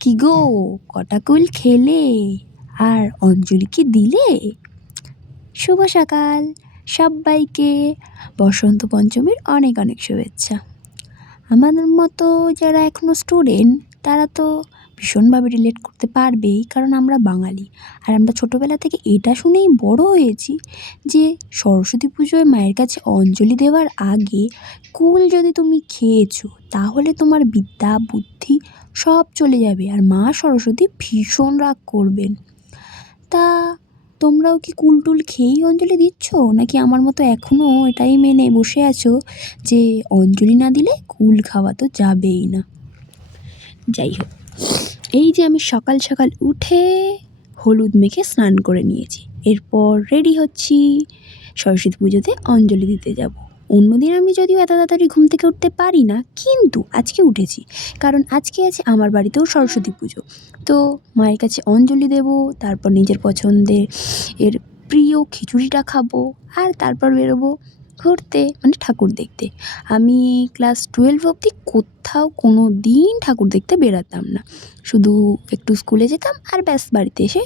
কি গো, কটা কুল খেলে আর অঞ্জলিকে দিলে? শুভ সকাল সবাইকে। বসন্ত পঞ্চমীর অনেক অনেক শুভেচ্ছা। আমাদের মতো যারা এখনও স্টুডেন্ট তারা তো ভীষণভাবে রিলেট করতে পারবেই, কারণ আমরা বাঙালি। আর আমরা ছোটোবেলা থেকে এটা শুনেই বড় হয়েছি যে সরস্বতী পুজোয় মায়ের কাছে অঞ্জলি দেওয়ার আগে কুল যদি তুমি খেয়েছো তাহলে তোমার বিদ্যা বুদ্ধি সব চলে যাবে আর মা সরস্বতী ভীষণ রাগ করবেন। তা তোমরাও কি কুল টুল খেয়েই অঞ্জলি দিচ্ছ, নাকি আমার মতো এখনও এটাই মেনে বসে আছো যে অঞ্জলি না দিলে কুল খাওয়া তো যাবেই না? যাই হোক, এই যে আমি সকাল সকাল উঠে হলুদ মেখে স্নান করে নিয়েছি, এরপর রেডি হচ্ছি সরস্বতী পুজোতে অঞ্জলি দিতে যাব। অন্যদিন আমি যদিও এত তাড়াতাড়ি ঘুম থেকে উঠতে পারি না, কিন্তু আজকে উঠেছি, কারণ আজকে আছে আমার বাড়িতেও সরস্বতী পুজো। তো মায়ের কাছে অঞ্জলি দেব, তারপর নিজের পছন্দের এর প্রিয় খিচুড়িটা খাবো, আর তারপর বেরোবো ঘুরতে, মানে ঠাকুর দেখতে। আমি ক্লাস 12 অবধি কোথাও কোনো দিন ঠাকুর দেখতে বেরাতাম না, শুধু একটু স্কুলে যেতাম আর ব্যাস বাড়িতে এসে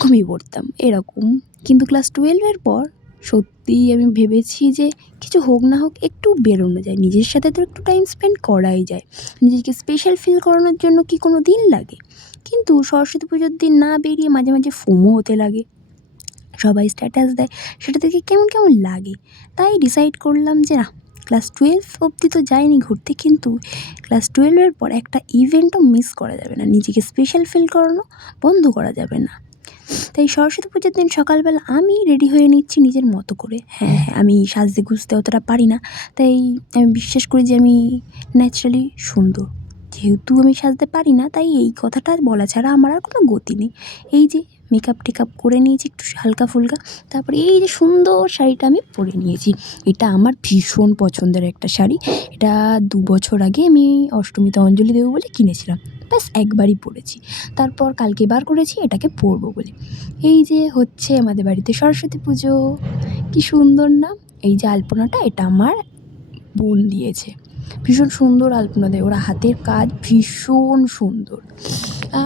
ঘুমিয়ে পড়তাম এরকম। কিন্তু ক্লাস 12-এর পর সত্যিই আমি ভেবেছি যে কিছু হোক না হোক একটু বেরোনো যায়, নিজের সাথে তো একটু টাইম স্পেন্ড করাই যায়। নিজেকে স্পেশাল ফিল করানোর জন্য কি কোনো দিন লাগে? কিন্তু সরস্বতী পুজোর দিন না বেরিয়ে মাঝে মাঝে ফোমো হতে লাগে, সবাই স্ট্যাটাস দেয়, সেটা দেখে কেমন কেমন লাগে। তাই ডিসাইড করলাম যে না, ক্লাস 12 অবধি তো যাইনি ঘুরতে, কিন্তু ক্লাস 12-এর পর একটা ইভেন্টও মিস করা যাবে না, নিজেকে স্পেশাল ফিল করানো বন্ধ করা যাবে না। তাই সরস্বতী পুজোর দিন সকালবেলা আমি রেডি হয়ে নিচ্ছি নিজের মতো করে। হ্যাঁ, আমি সাজতে গুজতে অতটা পারি না, তাই আমি বিশ্বাস করি যে আমি ন্যাচারালি সুন্দর। যেহেতু আমি সাজতে পারি না, তাই এই কথাটা বলা ছাড়া আমার আর কোনো গতি নেই। এই যে মেকআপ টেকআপ করে নিয়েছি একটু হালকা ফুলকা, তারপরে এই যে সুন্দর শাড়িটা আমি পরে নিয়েছি। এটা আমার ভীষণ পছন্দের একটা শাড়ি। এটা 2 বছর আগে আমি অষ্টমীতে অঞ্জলি দেবো বলে কিনেছিলাম, ব্যাস একবারই পরেছি। তারপর কালকে বার করেছি এটাকে পরবো বলে। এই যে হচ্ছে আমাদের বাড়িতে সরস্বতী পুজো, কি সুন্দর না? এই যে আলপনাটা, এটা আমার বোন দিয়েছে, ভীষণ সুন্দর আলপনা দেয়, ওরা হাতের কাজ ভীষণ সুন্দর।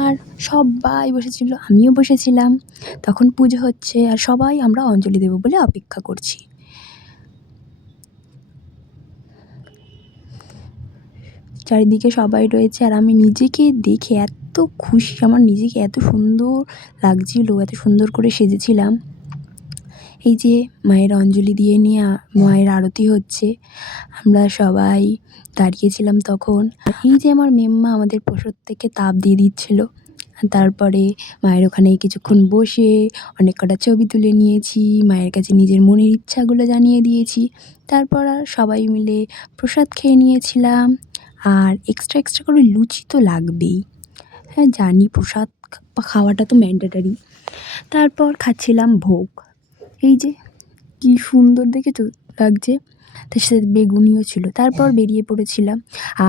আর সবাই বসেছিল, আমিও বসেছিলাম, তখন পুজো হচ্ছে আর সবাই আমরা অঞ্জলি দেবো বলে অপেক্ষা করছি। চারিদিকে সবাই রয়েছে আর আমি নিজেকে দেখে এত খুশি, আমার নিজেকে এত সুন্দর লাগছিল, এত সুন্দর করে সেজেছিলাম। এই যে মায়ের অঞ্জলি দিয়ে নিয়ে মায়ের আরতি হচ্ছে, আমরা সবাই দাঁড়িয়েছিলাম তখন। এই যে আমার মেম্মা আমাদের প্রত্যেককে তাপ দিয়ে দিচ্ছিল। তারপরে মায়ের ওখানে কিছুক্ষণ বসে অনেক কটা ছবি তুলে নিয়েছি, মায়ের কাছে নিজের মনের ইচ্ছাগুলো জানিয়ে দিয়েছি। তারপর আর সবাই মিলে প্রসাদ খেয়ে নিয়েছিলাম, আর এক্সট্রা এক্সট্রা করে লুচি তো লাগবেই। হ্যাঁ জানি, প্রসাদ খাওয়াটা তো ম্যান্ডেটারি। তারপর খাচ্ছিলাম ভোগ, এই যে কি সুন্দর দেখেছো লাগছে, তার সাথে বেগুনিও ছিল। তারপর বেরিয়ে পড়েছিলাম।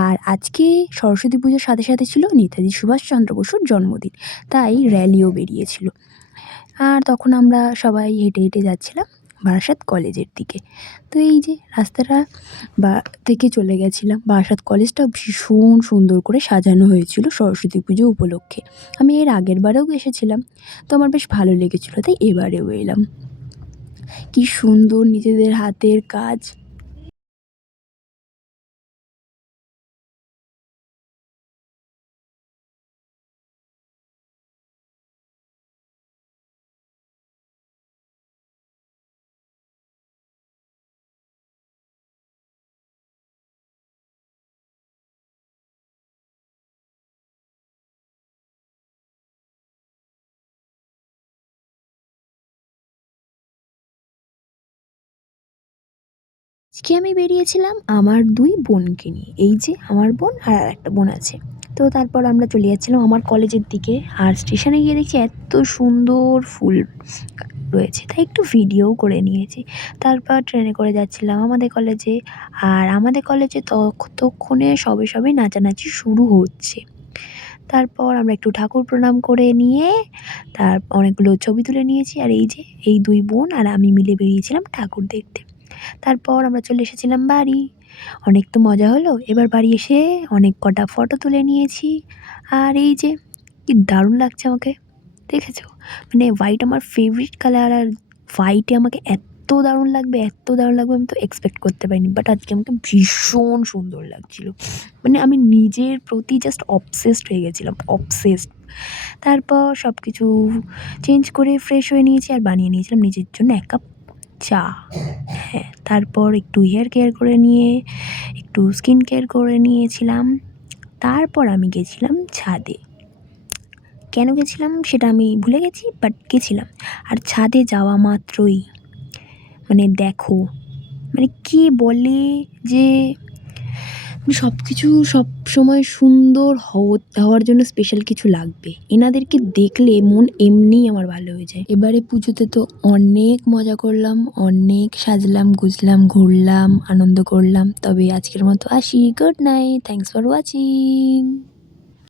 আর আজকে সরস্বতী পুজোর সাথে সাথে ছিল নেতাজি সুভাষচন্দ্র বসুর জন্মদিন, তাই র্যালিও বেরিয়েছিল। আর তখন আমরা সবাই হেঁটে হেঁটে যাচ্ছিলাম বারাসাত কলেজের দিকে। তো এই যে রাস্তাটা থেকে চলে গেছিলাম, বারাসাত কলেজটা ভীষণ সুন্দর করে সাজানো হয়েছিল সরস্বতী পুজো উপলক্ষে। আমি এর আগের বারেও এসেছিলাম, তো আমার বেশ ভালো লেগেছিলো, তাই এবারেও এলাম। কি সুন্দর নিজেদের হাতের কাজ। আজকে আমি বেরিয়েছিলাম আমার 2 বোনকে নিয়ে, এই যে আমার বোন আর আরেকটা বোন আছে। তো তারপর আমরা চলে যাচ্ছিলাম আমার কলেজের দিকে, আর স্টেশনে গিয়ে দেখছি এত সুন্দর ফুল রয়েছে, তাই একটু ভিডিও করে নিয়েছি। তারপর ট্রেনে করে যাচ্ছিলাম আমাদের কলেজে, আর আমাদের কলেজে ততক্ষণে সবে সবে নাচানাচি শুরু হচ্ছে। তারপর আমরা একটু ঠাকুর প্রণাম করে নিয়ে অনেকগুলো ছবি তুলে নিয়েছি, আর এই যে এই 2 বোন আর আমি মিলে বেরিয়েছিলাম ঠাকুর দেখতে। তারপর আমরা চলে এসেছিলাম বাড়ি। অনেক তো মজা হলো, এবার বাড়ি এসে অনেক কটা ফটো তুলে নিয়েছি, আর এই যে কি দারুণ লাগছে আমাকে, দেখেছো? মানে হোয়াইট আমার ফেভারিট কালার, আর হোয়াইটে আমাকে এত দারুণ লাগবে, এত দারুণ লাগবে আমি তো এক্সপেক্ট করতে পারিনি। বাট আজকে আমাকে ভীষণ সুন্দর লাগছিল। মানে আমি নিজের প্রতি জাস্ট অবসেসড হয়ে গেছিলাম, অবসেসড। তারপর সব কিছু চেঞ্জ করে ফ্রেশ হয়ে নিয়েছি আর বানিয়ে নিয়েছিলাম নিজের জন্য ১ কাপ চা। হ্যাঁ, তারপর একটু হেয়ার কেয়ার করে নিয়ে, একটু স্কিন কেয়ার করে নিয়েছিলাম। তারপর আমি গেছিলাম ছাদে। কেন গেছিলাম সেটা আমি ভুলে গেছি, বাট গেছিলাম। আর ছাদে যাওয়া মাত্রই মানে দেখো, মানে কি বলে যে সব কিছু সবসময় সুন্দর হওয়ার জন্য স্পেশাল কিছু লাগবে। এনাদেরকে দেখলে মন এমনিই আমার ভালো হয়ে যায়। এবারে পুজোতে তো অনেক মজা করলাম, অনেক সাজলাম গুজলাম, ঘুরলাম, আনন্দ করলাম। তবে আজকের মতো আসি। Good night, thanks for watching.